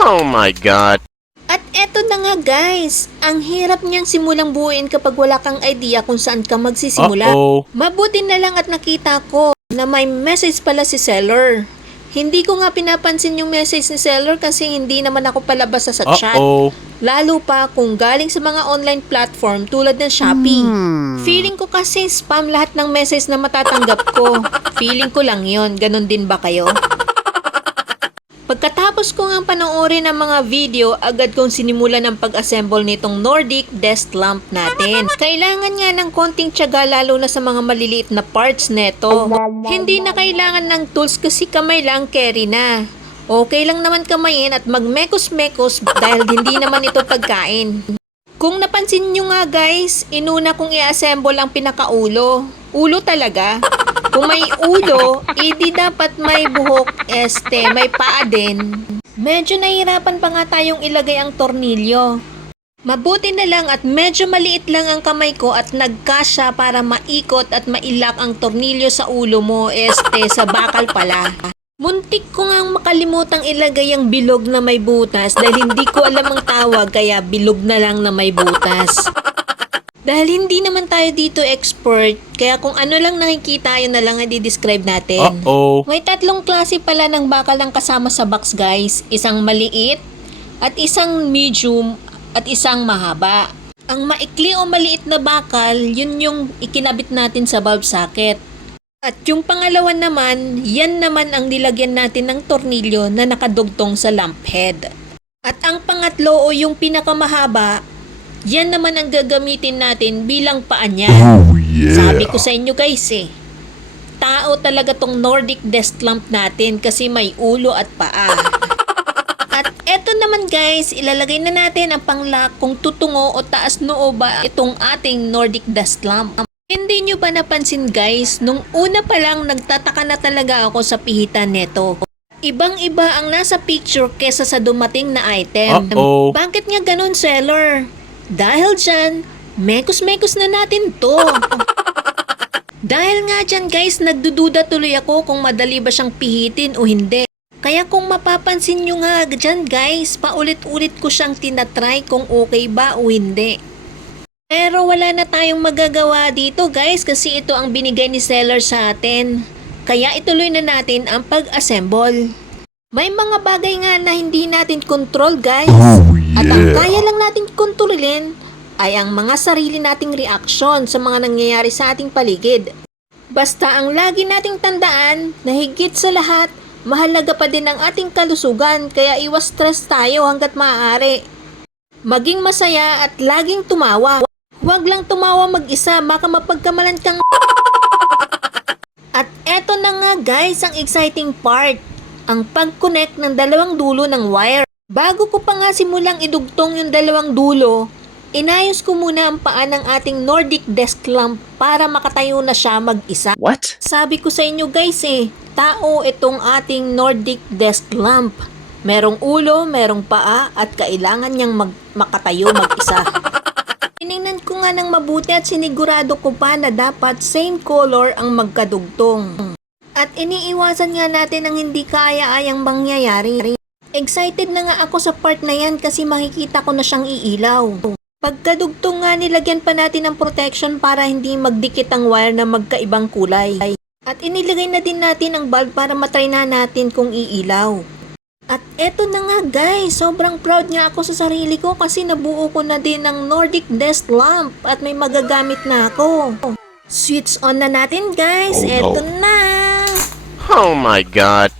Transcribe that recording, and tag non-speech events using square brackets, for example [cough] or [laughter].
Oh my god. At eto na nga guys, ang hirap niyang simulang buuin kapag wala kang idea kung saan ka magsisimula. Uh-oh. Mabuti na lang at nakita ko na may message pala si seller. Hindi ko nga pinapansin yung message ni seller kasi hindi naman ako palabas sa chat. Uh-oh. Lalo pa kung galing sa mga online platform tulad ng Shopee. Feeling ko kasi spam lahat ng message na matatanggap ko. [laughs] Feeling ko lang yon Ganon din ba kayo? Pagkatapos ko nga panoorin ang mga video, agad kong sinimulan ng pag-assemble nitong Nordic desk lamp natin. Kailangan nga ng konting tiyaga lalo na sa mga maliliit na parts neto. Hindi na kailangan ng tools kasi kamay lang carry na. Okay lang naman kamayin at magmekos-mekos dahil hindi naman ito pagkain. Kung napansin nyo nga guys, inuna kong i-assemble ang pinakaulo. Ulo talaga. Kung may ulo, hindi dapat may buhok, este, may paa din. Medyo nahihirapan pa nga tayong ilagay ang tornilyo. Mabuti na lang at medyo maliit lang ang kamay ko at nagkasya para maikot at mailak ang tornilyo sa ulo mo, este, sa bakal pala. Muntik ko ngang makalimutang ilagay ang bilog na may butas dahil hindi ko alam ang tawag kaya bilog na lang na may butas. Dahil hindi naman tayo dito expert, kaya kung ano lang nakikita yun na lang ang di-describe natin. Uh-oh. May tatlong klase pala ng bakal ang kasama sa box guys. Isang maliit, at isang medium, at isang mahaba. Ang maikli o maliit na bakal, yun yung ikinabit natin sa bulb socket. At yung pangalawa naman, yan naman ang nilagyan natin ng tornilyo na nakadugtong sa lamp head. At ang pangatlo o yung pinakamahaba, yan naman ang gagamitin natin bilang paa niya. Sabi ko sa inyo guys eh, tao talaga tong Nordic desk lamp natin kasi may ulo at paa. [laughs] At eto naman guys, ilalagay na natin ang panglock kung tutungo o taas noo ba itong ating Nordic desk lamp. Hindi nyo ba napansin guys, nung una pa lang nagtataka na talaga ako sa pihitan neto. Ibang-iba ang nasa picture kesa sa dumating na item. Uh-oh. Bakit nga ganun seller? Dahil dyan, mekos-mekos na natin to. [laughs] Dahil nga dyan guys, nagdududa tuloy ako kung madali ba siyang pihitin o hindi. Kaya kung mapapansin nyo nga dyan guys, paulit-ulit ko siyang tinatry kung okay ba o hindi. Pero wala na tayong magagawa dito guys kasi ito ang binigay ni seller sa atin. Kaya ituloy na natin ang pag-assemble. May mga bagay nga na hindi natin control guys. At ang kaya lang natin kontrolin ay ang mga sarili nating reaksyon sa mga nangyayari sa ating paligid. Basta ang lagi nating tandaan na higit sa lahat, mahalaga pa din ang ating kalusugan kaya iwas stress tayo hanggat maaari. Maging masaya at laging tumawa. Huwag lang tumawa mag-isa, baka mapagkamalan kang [laughs] At eto na nga guys ang exciting part, ang pag-connect ng dalawang dulo ng wire. Bago ko pa nga simulang idugtong yung dalawang dulo, inayos ko muna ang paa ng ating Nordic desk lamp para makatayo na siya mag-isa. What? Sabi ko sa inyo guys eh, tao itong ating Nordic desk lamp. Merong ulo, merong paa at kailangan niyang mag- makatayo mag-isa. [laughs] Tiningnan ko nga ng mabuti at sinigurado ko pa na dapat same color ang magkadugtong. At iniiwasan nga natin ang hindi kaaya-ayang mangyayari. Excited na nga ako sa part na yan kasi makikita ko na siyang iilaw. Pagkadugtong nga nilagyan pa natin ng protection para hindi magdikit ang wire na magkaibang kulay. At inilagay na din natin ang bulb para matry na natin kung iilaw. At eto na nga guys, sobrang proud nga ako sa sarili ko kasi nabuo ko na din ng Nordic desk lamp at may magagamit na ako. Switch on na natin guys, Oh, no. eto na! Oh my god.